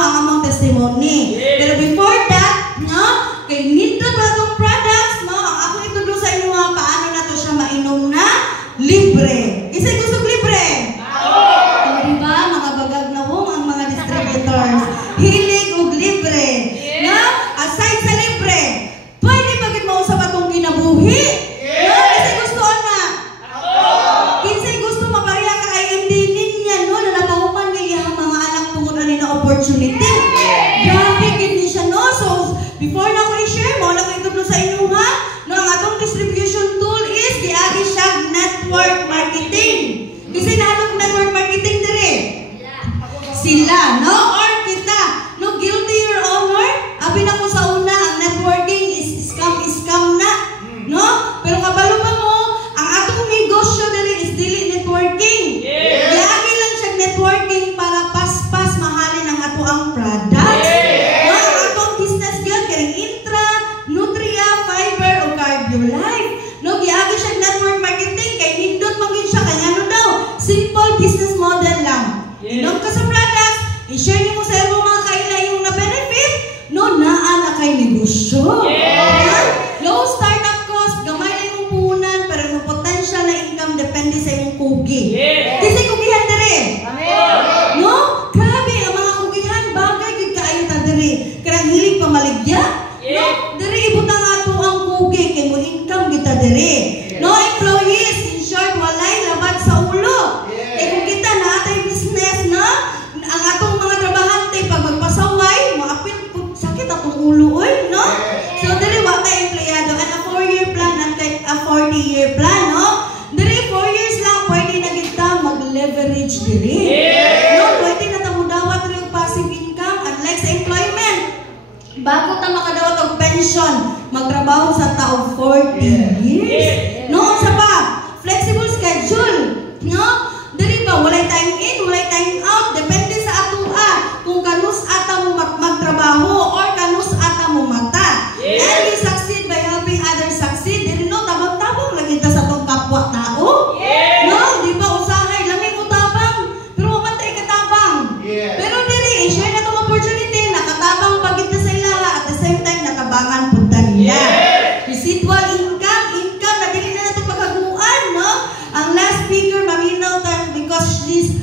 ang among testimony. Pero before that, no, kay nindot ba itong products, no, ang ako itudlo sa inyo nga, paano na to siya mainom na libre. Isa'y gusto libre? Diba, mga bagag na wong ang mga distributors. Hilig og libre. No? Aside sa libre, pwede bagit mo sa batong ginabuhi? No? Kasi gusto na. Kinsay gusto mabarya ka kay MD niya, no? Na napahuman niya ang mga anak tungod na nila opportunity. Grabe, gini siya, no? So, before na ko i-share mo, na ko itublo sa inyo, ha? No, ang atong distribution tool is giagi siya network marketing. Kasi naanong network marketing dire? Sila, no? Or kita, no? Guilty your honor? Abi na ko sa una, ang networking is scam na, no? Pero kabalo ba mo, ang atong negosyo dire is dili networking. Giagi lang siya networking para pas-pas mahalin ang ato ang products. No? Ang atong business yun, karing Intra, Nutria, Fiber, o CardioLife. No? Giagi siya network marketing, kay nindot magin siya, kanya ano daw, simple business model lang. Inom ka sa products, i-share niyo mo sa iyo mga kailayong na benefit, no, naa na kay negosyo. Low startup cost, gamay na yung puhunan, pero yung potential na income depende sa iyong kugi. Kasi kugihan dire. No? Grabe, ang mga kugihan, bagay kay kaayo ta dire. Karang hilig pamaligya. No? Dire ibutang ato ang kugi, kay mo income kita dire. No, employees, in short, walay labad sa ulo. Kaya kung kita na atay business, no? Ang atong mga trabahante, pag magpasaway, maapit, sakit atong ulo, oy, no? So, dili watay empleyado, and a 4-year plan, at a 40-year plan, no? Dili 4 years lang, pwede na kita mag-leverage dili. No, pwede na tamudawat rin yung passive income, unlike sa employment. Bago ta makadawat og pension, magtrabaho sa tao 40 years. No, sa pa, flexible schedule, no? Dili ba, walay time in, walay time out, depende sa atua kung kanus ata mo magtrabaho or kanus ata mo mata. And we succeed by helping others succeed. Dili no, tabang-tabang lagi ta sa tong kapwa tao. No, di ba, usahay, lamig mo tabang, pero mamantay ka tabang. Pero dili, share na tong opportunity, nakatabang pagit na sa ilaha, at the same time, nakabangan punta nila. Residual income na dili na natin pagkaguan, no? Ang last speaker, maminaw tayo because she's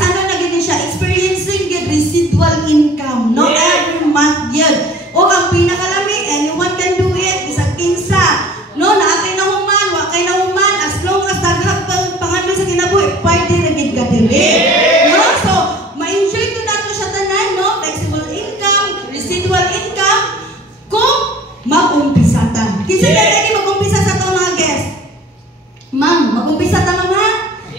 ano na gini siya, experiencing good residual income, no? Every month yun. O ang pinakalami, anyone can do it, isang kinsa, no? Naakay na human, wakay na human, as long as naghag pangandoy sa kinabuhi, pwede naging ka dili. No? So, ma-enjoy ko na ito siya tanan, no? Flexible income, residual income, kung mag-umpisa ta. Kinsa na tayo mag-umpisa sa ito mga guests? Ma'am, mag-umpisa ta mga?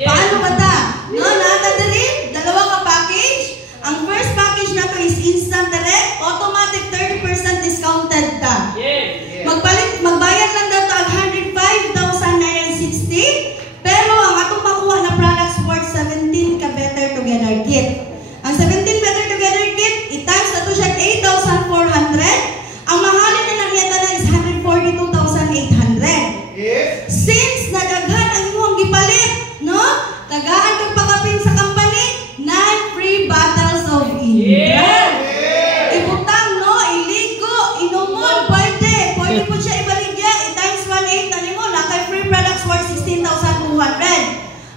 Paano ba ta? No, nata din, dalawa ka package. Ang first package na to is instant direct, automatic 30% discounted ta. Magbayad lang daw to ang 105,960, pero ang atong makuha na products worth 17 ka Better Together Kit. Ang 17 Better Together Kit, i-times na to siya 8,400. Ang mahalin na nangyata na is 142,800. Since nadaghan ang inyong gipalit, no? Tagaan kang pakapin sa company, 9 free bottles of Intra. Ibutang, no? Iligo, inumon, pwede po siya ibaligya, i-times 1.8 na mo, nakay free products worth 16,200.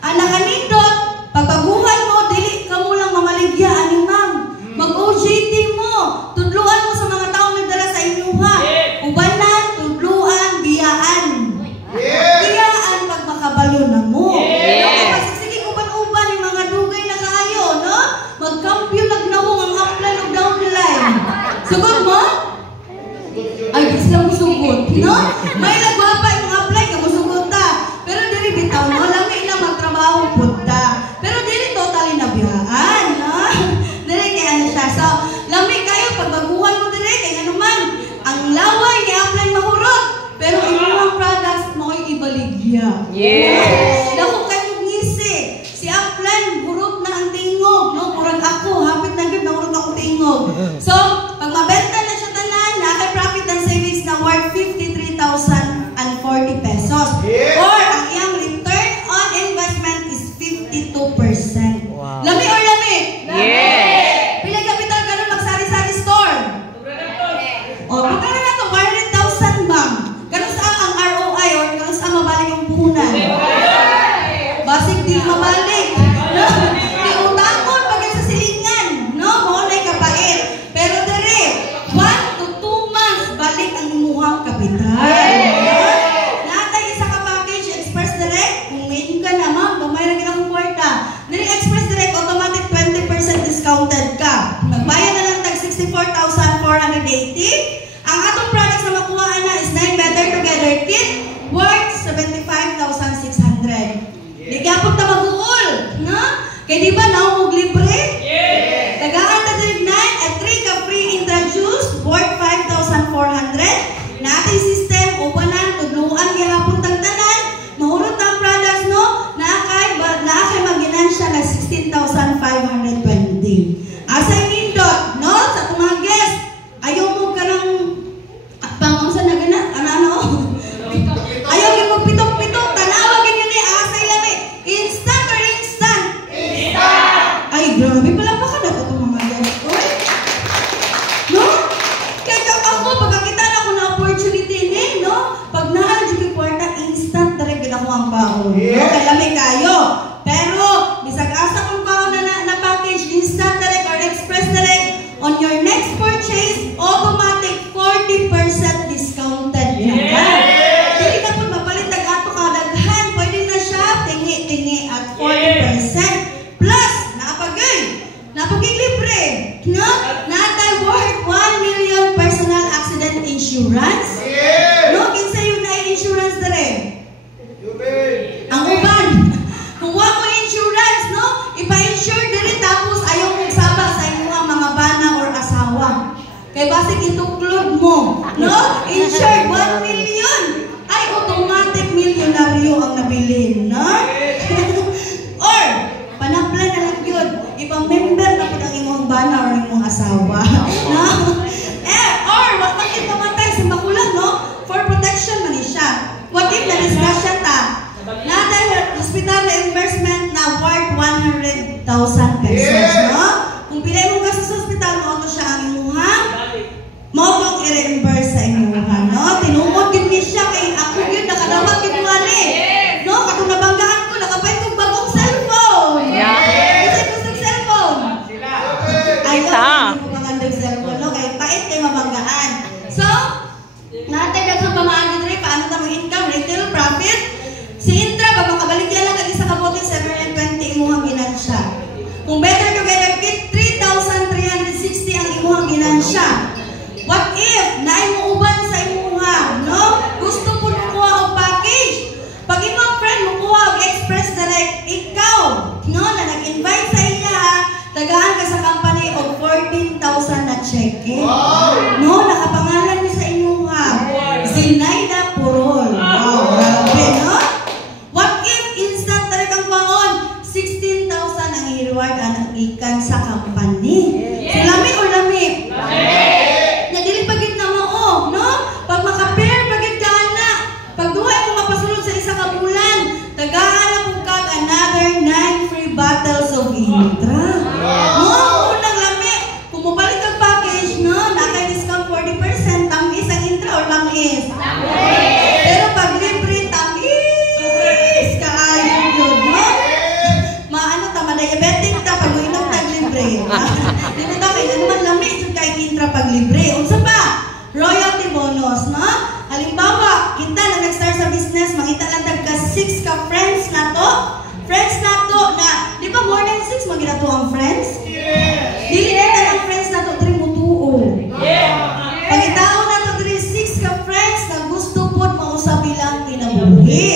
Ang nakanindot, pagpaguhan mo, dili ka mo lang mamaligya, ani ma'am. Mag-OJT mo, tudluan mo sa mga taong nagdala sa inyo, ha? Ubanan, tudluan, biyaan. Biyaan pag makabalo na mo. Sige, uban-uban yung mga dugay na kayo, no? Magkampyo nagnawong ang upline o downline. Sugod mo? Ay, di sila musugod, no? May nagwapa yung upline, kamusugod ta. Pero dili bitaw, no? Lami na magtrabaho punta. Pero dili totally na biyaan, no? Dili kaya ano siya. So, lami kayo, pagbaguhan mo dili, kaya naman, ang laway ni upline mahurot. Pero yung products mo ay ibaligya. Dako kayo ngisi. Si upline, hurot na ang tingog, no? Murag ako, hapit na gud na hurot ako tingog. So, pag mabenta na siya tanan, nakay profit and savings na worth 53,040 pesos. Or, ang iyang return on investment is 52%. Lami or lami? Lami! Pila capital interested ka, magbayad na lang tag 64,480. Ang atong products na makuha na is 9 Better Together Kit worth 75,600. Di gapon ta mag-uol, no? Kaya di ba naumog libre? Yes! Tagaan na din 9 at 3 ka free introduce worth 5,400. Na ating system, upanan, tudluan, gihapon tagtanan, mahurot ang products, no? Naakay maginansya na 16,520. Asay nindot, no? Sa itong mga guest, ayaw mo ka ng pang-amsa na gana, ano? Ayaw yung magpitok-pitok, tanawagin yun eh, asay lami. Instant or instant? Instant! Ay, grabe pala pa ka na itong mga guest. Oy? No? Kaya ako, pagkakita na ako na opportunity ni, no? Pag naaladyo yung kwarta, instant direct ako ang baon. Yeah. Kaya lami kayo. Pero, bisag asa kung baon na package, instant direct or express direct, on your next purchase, automatic 40% discounted na ka. Dili na po mapalit ang ato kadaghan, pwede na siya tingi-tingi at 40%. Plus, napagay libre. No? Natay worth 1 million personal accident insurance. No? Kinsa yun na insurance na rin? Ang uban. Kung wala mo insurance, no? Ipa-insure na rin tapos ayaw magsaba sa inyong mga bana or asawa. Kaya basig ituklod mo, no? Insured 1 million. Ay, automatic milyonaryo ang nabilin, no? Or, panaplan na lang yun. Ipa-member na po ng imong bana or imong asawa. No? Or, wag makit namatay sa makulang, no? For protection man siya. What if na-discuss siya ta? Nada hospital reimbursement na worth 100,000 pesos, no? Kung pinay mo kasi sa hospital, mo siya ang imuhang, mo kong i-reimburse sa imuhang, no? Tinungod din niya siya kay ako yun, nakadawag yun wali. No? Katong nabanggaan ko, nakapay kong bagong cellphone. Kasi gusto ng cellphone. Ay, hindi ko magandang cellphone, no? Kaya pait kayo mabanggaan. So, natin daghang pamaagin rin, paano na income, retail, profit. Si Intra, pag makabalik yan lang isa kabote, 720 imuhang ginansya. Kung Better Together Kit, 3,360 ang imuhang ginansya. What if, naay mo uban sa imuhang, no? Gusto po makuha o package. Pag imong friend makuha o express direct, ikaw, no? Na nag-invite sa iya, tagaan ka sa company o 14,000 na check. No? Nakapangalan niyo sa imuhang. Zinaida Purol. Wow, grabe, no? What if instant talagang baon? 16,000 ang i-reward ang ikan sa company. So, lami o lami? Nadili pagit na mo, no? Pag maka-pair, pagit ka na. Pag duhay mo mapasulod sa isa ka bulan, tagaan po kag another 9 free bottles of Intra. No? Unang lami. Kung mabalik ang package, no? Naka-discount 40%, tamis ang Intra o tamis? Pero pag libre, tamis! Kaayon yun, no? Maano ta, madiabetic ta, pag uinom tag libre. Dito ta, kaya naman lamig sa kahit Intra pag libre. Unsa pa? Royalty bonus, no? Halimbawa, kita na nag-start sa business, makita lang tagka 6 ka friends na to. Friends na to, na, di ba more than 6 magina to ang friends? Dili na ang friends na to, 3 mutuo. Pagitao na to, 6 ka friends na gusto po mausap bilang kinabuhi.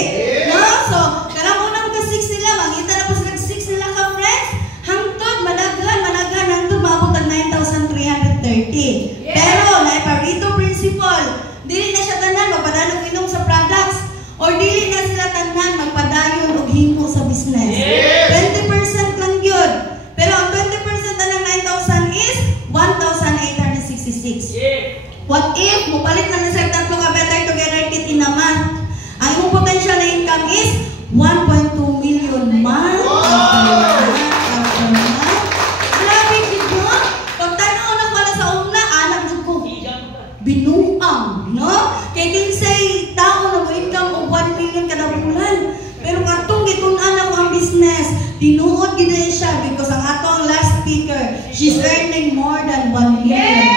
No? So, karang unang ka 6 nila, makita na po sila 6 nila ka friends, hangtod, managhan, hangtod, maabot ang 9,330. Pero, naiparito principle, dili na siya tanan, magpadayon inom sa products, or dili na sila tanan, magpadayon o himo sa business. 20% lang yun. Pero ang 20% na ng 9,000 is 1,866. What if, mupalit na sa tatlo ka Better Together Kit in a month, ang imong potential na income is 1.2 million month. Grabe dito. Pag tanaw na pala sa una, anak ko, binuang, no? Kaya kinsay tao na income o 1 million kada bulan. Pero katong gitunan ako ang business, tinuod gid siya because ang atong last speaker, she's earning more than 1 million.